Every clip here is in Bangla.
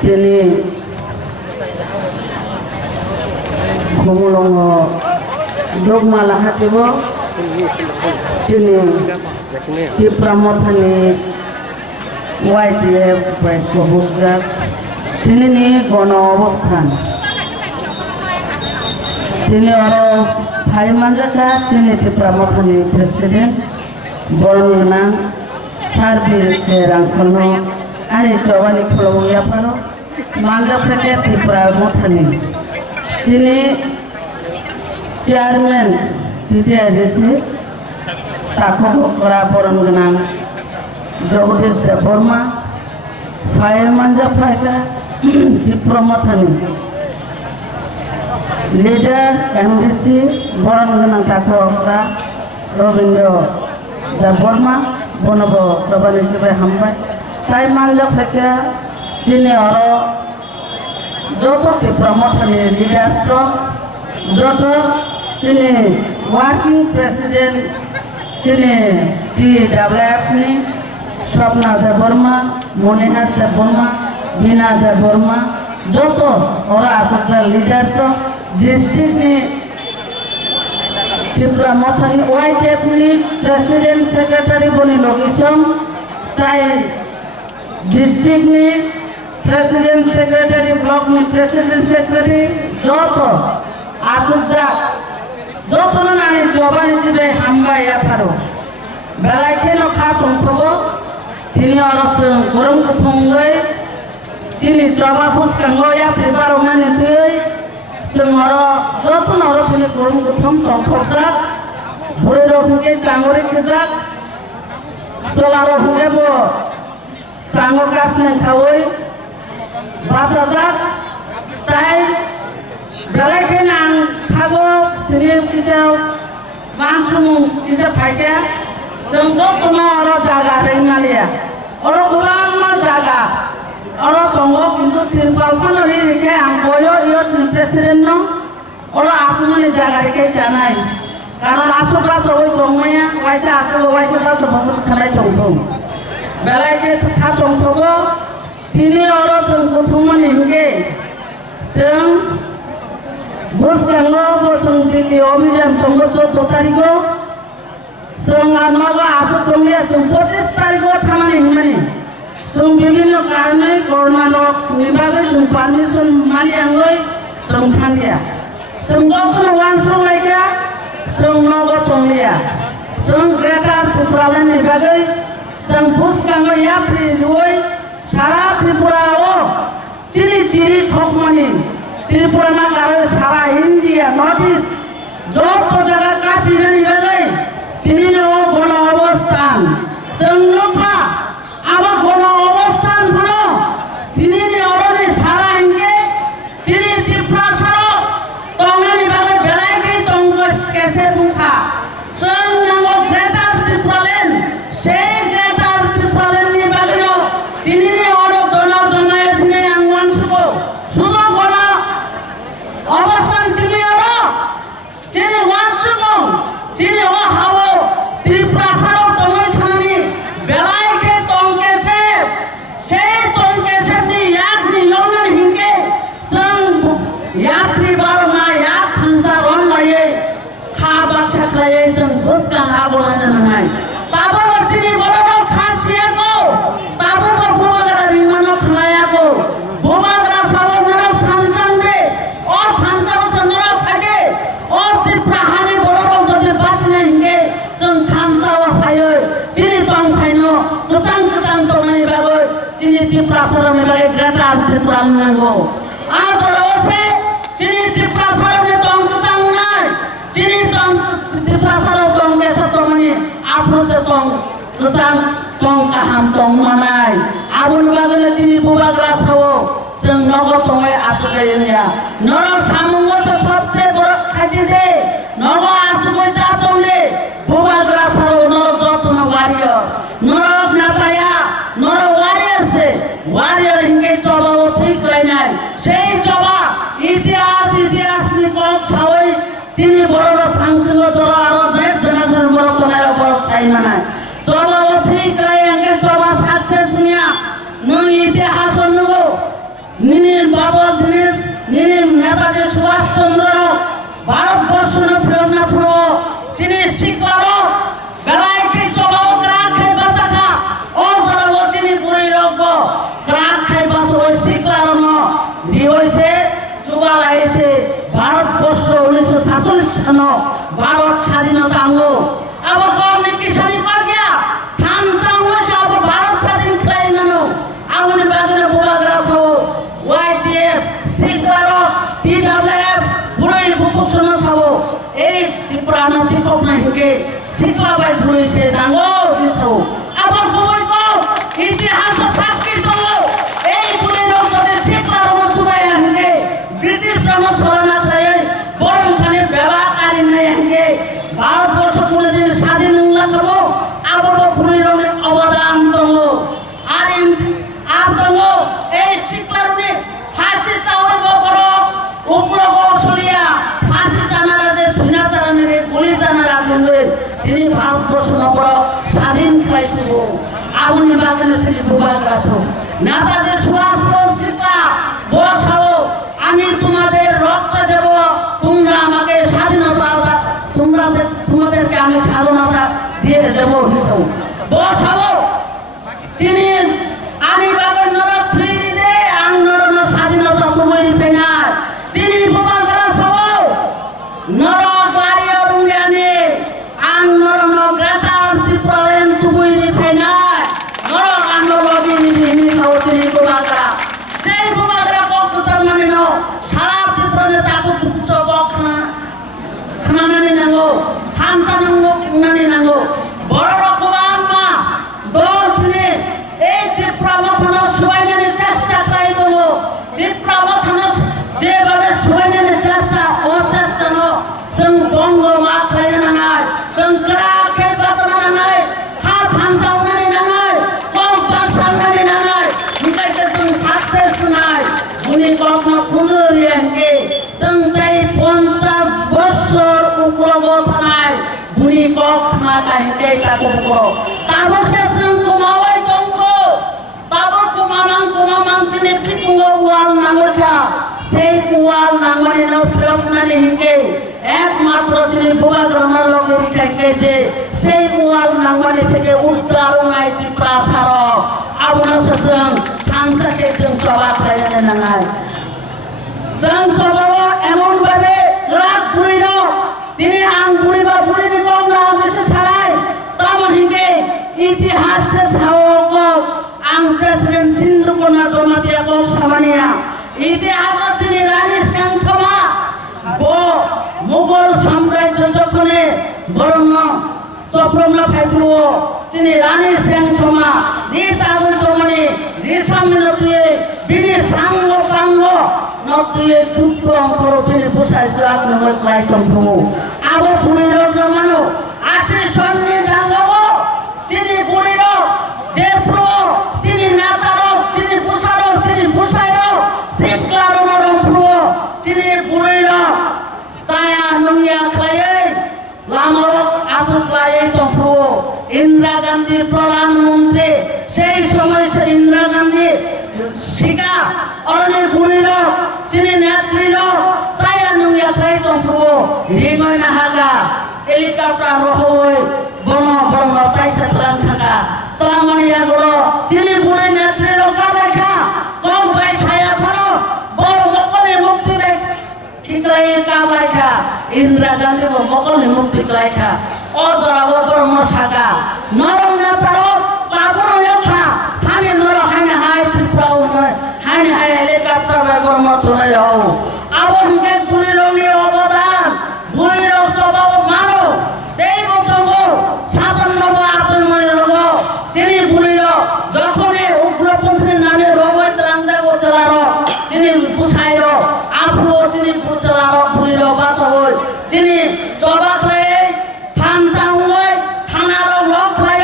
তিনি Kumulong dogma lahat ibo sini di pramothani YTF Kohugrak sini ni gono obosthan sini aro Bhai Manjaka sini di pramothani president Borona Sarbi Rangkono ani jawani kholong ya paro Manjaka di pramothani sini chairman দিতে এসেছে তাকে করা পরম গান জগদীশ দেববর্মা ফায়ার মানজা ফায়কা প্রমথানি লিডার এমডিসি বরণ গান তাকে করা রবীন্দ্র দেববর্মা বনব সবার হিসেবে হামবাই তাই মানজা ফায়কা চিনি আরো যত প্রমথানি লিডার যত sini working president sini TWF ni Swapna Deborma Monihar Deborma Bina Deborma joto ora asal leader to district ni Tripura Mothani YTF ni president secretary boni location tai district ni president secretary block ni president secretary joto asal যতন নানি জবানি চিবে হামবাই আফারো বেলায় খেলো খাটন খবো তিনি অরস গরম কুথঙ্গই চিনি জবা ফুসকাঙ্গই আফ্রিকার মানে তুই সঙ্গর যতন অর ফেলে গরম কুথম তখজাক ভরে রহুগে জাঙ্গরে খেজাক চলার হুগে বো সাঙ্গ কাসনে খাওই বাঁচা যাক তাই বেলায় খেলে আং ছাগো তিনি কিজাও মানসুমু কিজা ফাইকা जों जतन अर जागा रेंगालिया अर गोबां जागा अर दङ किन्तु तिरपाल फानरि रेखे आं बयो इयो प्रेसिडेन्ट न अर आसुमानि जागा रेखे जानाय कारण आसुबास ओइ दंनाया वाइसा आसु वाइसा बास भगत खानाय दं बेलायखे था दंथगो तिनि अर जों गथमानि हिंगे जों बुसगांगो बोसों दिल्ली अभियान दङ 14 तारिखो जों आनमाबा आसु दंलिया जों 25 तारिखो खामानि हिंमानि जों बिभिन्न कारणे कर्नाटक निबागै जों पारमिसन मालियांगै जों थांलिया जों जतन वानसं लायगा जों नग दंलिया जों ग्रेटार त्रिपुरानि निबागै जों बुसगांगो याफ्रि लुय सारा त्रिपुराओ चिरि चिरि ठकमानि त्रिपुरा ना आरो सारा इन्डिया नर्थ इस्ट যত জায়গা কাপিনে নিবাগৈ তিনি গণ অবস্থান সংরক্ষা আবার গণ অবস্থান হলো তিনি অরণে সারা হিংকে চিনি ত্রিপুরা সারা তঙ্গে নিবাগৈ বেলায়কে তঙ্গ কেসে মুখা সং নামো গ্রেটার ত্রিপুরালেন সেই গ্রেটার ত্রিপুরালেন নিবাগৈ তিনি অর জন জনায় তিনি আঙ্গন সুব শুধু গণ অবস্থান চিনি অর চিনি ওয়ানসুব চিনি ও হাও ত্রিপুরা সারা তঙ্গে থানি বেলায়কে তঙ্গেছে সেই তঙ্গেছে নি এক নি ইয়ংন হিংকে সং यात्री बारमा या खांजा रन लाये खाबा साखलाये जों बुसगां आबलाना नाय ताबो चिनि बरनो खासियाको ताबो बुबाग्रा रिमानो खनायाको बुबाग्रा सावनरो खानजांदे ओ खानजाव सनरो फागे ओ त्रिपुरा हानि बरनो जदि बाचिने हिंगे जों खानजाव फायो चिनि तंग फाइनो गोजां गोजां तंनानि बागै चिनि त्रिपुरा सरनि बागै ग्रेटार त्रिपुरा नांगौ आज रसे चिनि त्रिपुरा सरनि तंग गोजां नाय चिनि तंग त्रिपुरा सर तंग गेसा तंगनि आफोसे तंग गोजां तंग काहाम तंग मानाय आबुनि बागै चिनि बुबाग्रा सावो जों नग तंगै आसुगायनिया नर सामुंगसे सबसे बर खाजि दे नग आसुगै ता तंगले बुबाग्रा सारो नर जतन वारियर नर नाताया नर वारियरसे वारियर हिंगे चबाओ ठीक लायनाय সেই চবা ইতিহাস নি কক ছাওই চিনি বড় ফাংশন জরা আর দেশ জেনারেশন বড় তনায় বড় সাই মানায় চবা ও ঠিক রায় আঙ্গে চবা সাকসেস নিয়া নই ইতিহাস নগো নেতাজি সুভাষচন্দ্র ভারতবর্ষ প্রেরণা পুরো চিনি শিখলারো বেলায় খেয়ে চবাও ক্রাক খেয়ে বাঁচা খা ও জড়াবো চিনি বুড়ি রোগবো ক্রাক খেয়ে বাঁচো ওই শিখলারো ন হয়েছে চুবালা এসে ভারতবর্ষ 1947 সাল ভারত স্বাধীনতা আঙ্গ আবার কর্ণে কিষানি কর গিয়া থান চাও এসে আবার ভারত স্বাধীন খেলাই মানো আগুনে বাগুনে বোবাগরা সহ ওয়াইটিএফ শিখলারো টিডব্লিউএফ বুড়ির বুকুশন সহ এই ত্রিপুরা নথি কপ না হিকে শিখলা বাই বুড়ি সে জাঙ্গো দিছাও আবার বুড়ি কো ইতিহাস সাক্ষী তো এই বুড়ি লোক যদি শিখলারো চুবাই হিকে ব্রিটিশ রণসরণা খায় বরং খানে ব্যবহারকারী নাই হিকে ভারতবর্ষ কোনদিন স্বাধীন লাগাবো আবার বুড়ি রঙে অবদান দঙ্গ আর দঙ্গ এই শিখলারোনে ফাঁসি চাওয়ার বড় উপর কৌশলিয়া ফাঁসি জানারা যে ধুনা চালানের গুলি জানারা জেনে তিনি ভারতবর্ষ নবর স্বাধীন খেলাই দিব আগুনি বাগানে শ্রী প্রভাস রাসো নেতাজি সুভাষ বোস শিখলা বস হও আমি তোমাদের রক্ত দেব তোমরা আমাকে স্বাধীনতা তোমাদেরকে আমি স্বাধীনতা দিয়ে দেব হিসাব বস হও তিনি আনি বাগান নরক থুই দিতে আং নরন স্বাধীনতা তোমারই ফেনার তিনি প্রভাস রাসো নরক বাড়ি অরুঙ্গানে আং নরন গ্রেটার ত্রিপুরালেন তুবুইরি ফেনার নরক আন্দোলনী নিধি খাও তিনি প্রভাসরা সেই প্রভাসরা পক্ষ মানে ন সারা ত্রিপুরানে তাকে পুকুচ বকনা খানানি নাঙ্গো থানচা নাঙ্গো কুনানি নাঙ্গো বড় রকমান মা দল দিনে এই ত্রিপুরা মাথানো সবাই মানে চেষ্টা তাই দেবো ত্রিপুরা মাথানো যেভাবে সবাই মানে চেষ্টা ও চেষ্টা ন जों बंग माथ्राय नाङाय जों क्राखे बाजाना नाङाय खा थानसावनानै नाङाय कम बासावनानै नाङाय ओंखायनो जों साक्सेस नाय मुनि कखनो खुंजोरियानके जों दै 50 বছর उग्रब थानाय मुनि कखना गायके ताको ताबसे जों कुमावै दंखो ताबो कुमानां कुमामांसिनि फिकुङो वाल नांगोखा সেই ওয়াল নাঙ্গনে ন প্রয়োগনালি হিকে একমাত্র ছিলেন প্রভাত রমনার লগে রেখেছে সেই ওয়াল নাঙ্গনে থেকে উত্তরণাই ত্রিপুরা সার আবুনা সসং থানসাকে जों সবা খাইনে নাঙাই जों সবাও এমন ভাবে রাত বুড়ির তিনি আং বুড়ি বা বুড়ি বিপং না বেশি ছাড়াই তম হিকে ইতিহাসে সাওক আং প্রেসিডেন্ট সিন্ধুকোনা জমাতিয়া কক সামানিয়া ইতিহাস চিনি রানী সিংথমা ও মুঘল সাম্রাজ্য যখন বরণ চক্রমা ফাইপ্রো চিনি রানী সিংথমা দি তাগুল তমনে রিসামিনতিয়ে বিনি সাঙ্গ পাঙ্গ নতিয়ে যুদ্ধ অঙ্কর বিনি বসাই চাক নগর ক্লাইটম প্রভু আবার বুড়ির মানো আসি সন্নি জাঙ্গাব চিনি বুড়ির যে প্রো চিনি নেতার চিনি বসার চিনি বসাইর শিখলারো নরম প্রো চিনি বুড়ির চায়া নঙ্গিয়া খাইয়ে লামর আসুকলাইয়ে তফ্রো ইন্দিরা গান্ধী প্রধানমন্ত্রী সেই সময় সে ইন্দিরা গান্ধী শিকা অরণের বুড়ির চিনি নেত্রীর চায়া নঙ্গিয়া খাইয়ে তফ্রো রিময় নাহাগা হেলিকপ্টার রহই বন বন তাই সাতলান থাকা তামানিয়া গড় চিনি বুড়ি নেত্রীর কাবাইখা কম বাই ছায়া থানো বড় মকলে মুক্তি বে ঠিকলাই কাবাইখা ইন্দিরা গান্ধী মকলে মুক্তি কাইখা অজরাব ব্রহ্ম শাখা নরম নেতারো কাবুন লেখা খানে নর হাইনে হাই ত্রিপুরা হাইনে হাই হেলিকপ্টার বে ব্রহ্ম তোলাই হও আবনকে বুড়ি রঙে অবদান বুড়ি রং জবাব মানো দেব তঙ্গ 97 রোগ চিনি বুড়ির যখন উগ্রপন্থীর নামে রবৈ ত্রাঞ্জা গোচলার চিনি বুসাইর আফ্রো চিনি বুচলার বুড়ির বাঁচাবই চিনি জবাক লাই থান চাউলাই থানার লক লাই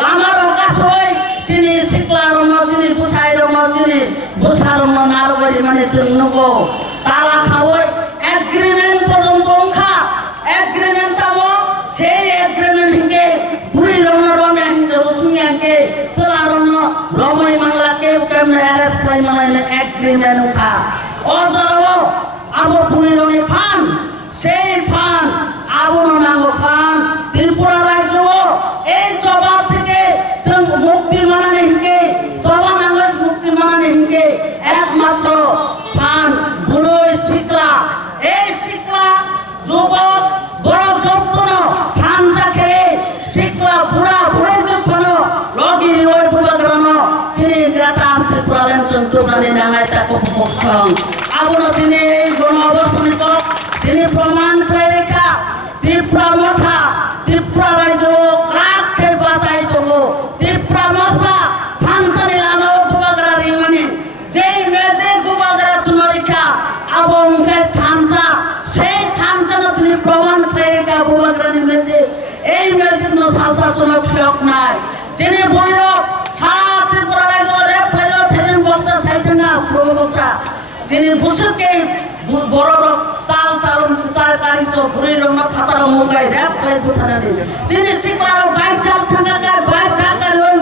লামার কাছই চিনি শিকলার চিনি বুসাইর চিনি বুসার নারগড়ি মানে চিনব তালা খাওই এগ্রিমেন্ট পর্যন্ত অংখা এগ্রিমেন্ট তাবো সেই এগ্রিমেন্ট হিকে বুড়ি রমে হিকে রসুমিয়াকে সেলারন রমই মাংলাকে কেমনে অ্যারেস্ট করে মানাইলে এগ্রিমেন্ট উঠা অজরব abo purironi fan সেই ফান আবনো নাঙ্গো ফান ত্রিপুরা রাজ্য এই জবা থেকে মুক্তি মানানে হিকে জবা নাঙ্গো মুক্তি মানানে হিকে একমাত্র ফান বুড়ো শিকলা এই শিকলা যুবক বড় যত্ন খানসা খেয়ে শিকলা বুড়া বুড়ে যখন লগি ওই বুবাগ্রানো চিনি গ্রাটা ত্রিপুরা রাজ্য টোটালি নাঙ্গাই তা কপসং আবনো তিনি এই গণ অবস্থানে তিনি প্রমাণ করে রেখা ত্রিপুরা মঠা ত্রিপুরা রাজ্য রাখে বাঁচাই দেবো ত্রিপুরা মঠা খানসানি লাগাও গুবাগরা রিমানি যেই মেজে গুবাগরা চুনো রেখা আবো মুখে খানসা সেই খানসা না তিনি প্রমাণ করে রেখা গুবাগরা মেজে এই মেজে কোনো সালসা চুনো ফিয়ক নাই যিনি বলল সারা ত্রিপুরা রাজ্য রেপ রাজ্য থেকে বলতে সাইতে না প্রবলতা যিনি বসুকে বড় চাল চালন চাল কারিত বুড়ি রং ফাতার মুগাই র্যাপ ফ্লাই বুথানা নে যিনি শিকলার বাইক চাল থাকা গায় বাইক ঢাকার ওই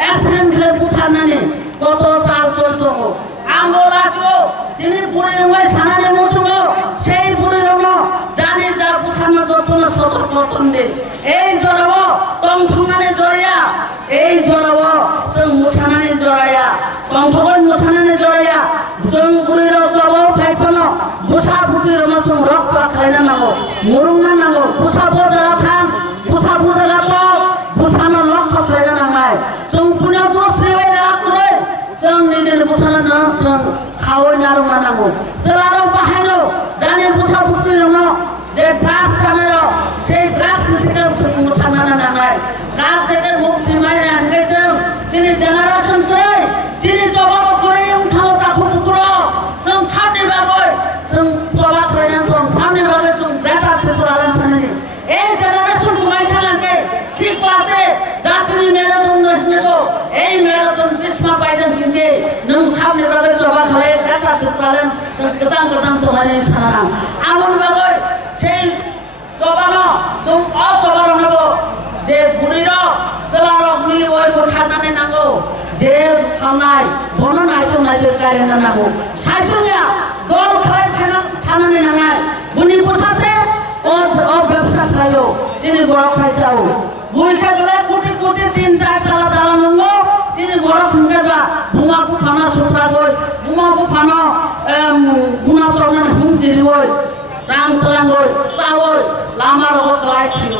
অ্যাক্সিডেন্ট খেলে বুথানা নে কত চাল চলতো আঙ্গলা চো তিনি বুড়ি রং সানানে মুচুগো সেই বুড়ি রং জানে যা বুছানো যত না সতর্ক তন্দে এই জড়াব তং থঙ্গানে জড়ায়া এই জড়াব जों मुसानानै जराया तंथगन मुसानानै जराया जों बुरिराव जबाव फाइफानो बुसा बुतिरनो जों रक्का खालायना नांगौ मुरुंना नांगौ बुसा बजारा थां बुसा बजारा तो बुसानो लक्ष्य खालायना नांगाय जों पुनियाव दसरिबाय राखुरै जों निजेनि बुसानो ना जों खावै नारुंना नांगौ जोलाराव बाहायनो जाने बुसा बुतिरनो जे ब्रास थानायो সেই ব্রাস থেকে जों मुथानानै नांगाय গাছ থেকে মুক্তি মাইনা আনগে जों যিনি জেনারেশন করে যিনি জবাব করে উঠাও তাকে পুরো जों সামনে বাগৈ जों জবাব করে जों সামনে বাগৈ जों বেটা ত্রিপুরা রাজধানী এই জেনারেশন ঘুমাই থাকাকে সি ক্লাসে জাতীয় ম্যারাথন দশনেগো এই ম্যারাথন বিস্মা পাইজন কিন্তু নং সামনে বাগৈ জবাব করে বেটা ত্রিপুরা जों गोजान गोजान তোমারে সারা আমন বাগৈ সেই জবানো जों অজবানো নেব যে বুড়ির সেলারক মিলি ওই মুঠানানে নাঙ্গো যে থানায় বননাই তো নাইতে কারেনা নাঙ্গো সাইজুলিয়া দল খাই ফাইনা থানানে নাঙ্গাই বুনি পোছাছে ও ব্যবসা খায়ো যিনি বড় খাই যাও বুই খাইলে কোটি কোটি 3-4 টাকা দালান নাঙ্গো যিনি বড় খুঁজেবা বুমা বুফানা সুপ্রা গই বুমা বুফানো গুনা তরনে হুম দিলি গই রাম তলাং গই সাওই লামার গলাই ছিল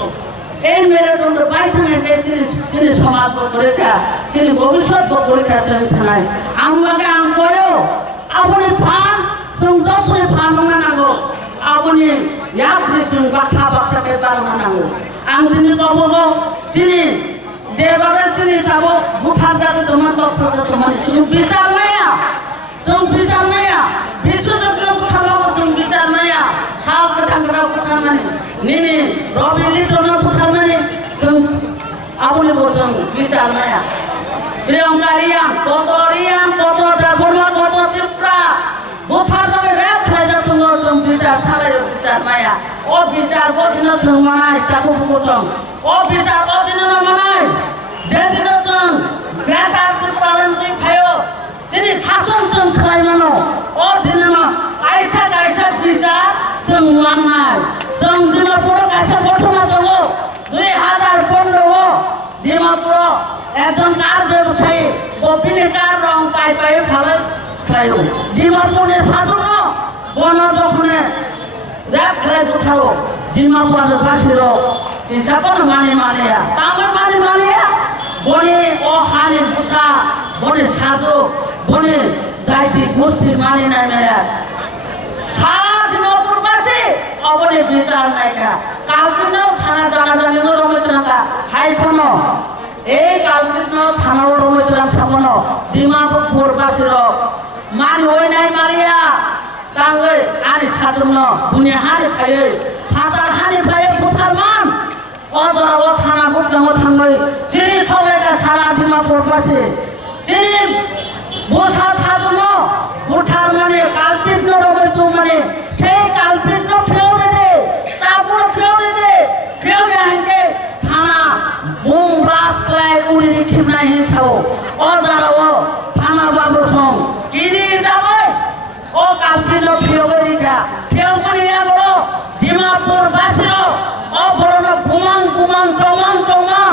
এই মেরুদণ্ড বাইথানে যিনি সমাজ পরীক্ষা যিনি ভবিষ্যৎ পরীক্ষা ছিলেন থানায় আমাকে আম কয়ো আপনি ফান जों যতই ফান না নাগো আপনি ইয়াপনি जों বাখা বাসাকে পারনা নাগো আম তিনি কবগো যিনি যেভাবে যিনি তাবো বুথার জায়গা তোমার তথ্য তোমার जों বিচার মায়া বিশ্বযুদ্ধ বুথার বাবু जों বিচার মায়া সাল কাটাঙ্গা বুথার মানে নিনি রবি লিটন বুথার মানে जों আপনি বসুন বিচার মায়া প্রিয়ঙ্কারিয়া কত দাবনা কত ত্রিপুরা বুথার যাবে রেপ খাই যাতো जों বিচার সালাই বিচার মায়া ও বিচার কদিন जों মানাই তাকো বসুন ও বিচার কদিন না মানাই যেদিন जों বেটা ত্রিপুরা লন্ডি ফায়ো যিনি শাসন जों খাই মানো ও দিন না কাইসা বিচার जों মানাই जों ডিমাপুর কাছে ঘটনা দেব 2015 ডিমাপুর একজন কার ব্যবসায়ী গোপিনী কার রং পাই ভালো খাইলো ডিমাপুরে সাজুন বন যখন র্যাপ খেলাই কোথাও ডিমাপুরের বাসির হিসাবন মানিয়া তামের মানিয়া বনে ও হানি বুসা বনে সাজো বনে জাতি গোষ্ঠীর মানি নাই মেলা সারা ডিমাপুর বাসে অবনে বিচার নাইকা কালপিনেও থানা জানাজানি রমিত রাখা হাইফোনো এই কালপিনে থানাও রমিত রাখাবন ডিমাপুর বাসির মানি হই নাই মারিয়া তাঙ্গै আনি সাজন্য বুনি হানি ফাইয়ে ফাতার হানি ফাইয়ে ফুতার মান অজরাব থানা বুঝলাম থাঙ্গै যিনি ফলাইটা সারা ডিমাপুর বাসে যিনি বসা সাজন্য বুঠার মানে কালপিন রমিত মানে সেই কালপিন ফেউরে দে তারপর ফেউরে হাঙ্গে থানা বুম রাস ক্লাই উড়ি রেখে নাই হিসাব অজরাব থানা বাবু সং কি দিয়ে যাবে ও কালপিন ফেউরে রেখা সোনাপুরবাসীরও অপরণ বুমাং বুমাং টমাং টমাং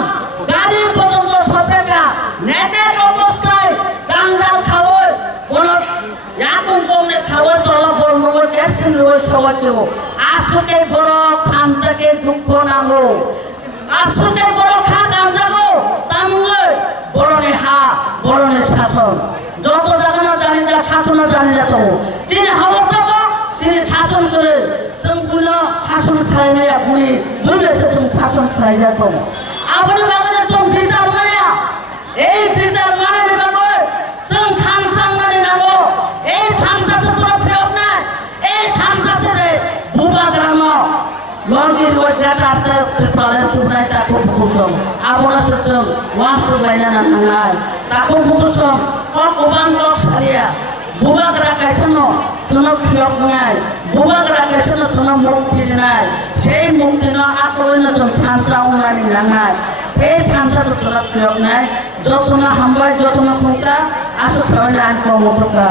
গাড়ি পর্যন্ত সপেকা নেটের অবস্থায় দাঙ্গাল খাওয়ায় কোন এখন কমনে খাওয়ার তলা বল নগর গেছেন ওই সবাইকেও আসুকে বড় খানচাকে দুঃখ নামো আসুকে বড় খা কাঞ্জাগো তামুগে বড়নে হা বড়নে শাসন যত জায়গা জানি যা শাসন জানি যা তো চিনি হাওয়া থাকো চিনি শাসন করে সম্পূর্ণ শাসন খাই মাইয়া বুড়ি বুঝবে সে শাসন খাই যাবো আপনি বাগানে চোখ বিচার মাইয়া এই বিচার মানে নেবে जों थानसांनानै नांगौ এই थानसासे চোরা ফেরত না এই थानसासे যে বুবা গ্রামও লর্গির ওই ডাটা প্রালে তুনাই তাকো ফুকুসম আবনাসে जों ওয়াসো গায়না নানাই তাকো ফুকুসম কবাং লক সারিয়া বুবা গ্রা কাইছনো সোনা ফিয়ক নাই বুবা গ্রা কাইছনো সোনা মুক্তি নাই সেই মুক্তি না আসলে না जों थानसाও নানি নাঙাই এই थानसासे চোরা ফিয়ক নাই যত না হামবাই যত না কোনটা আসো সবাই আইন কর্মকর্তা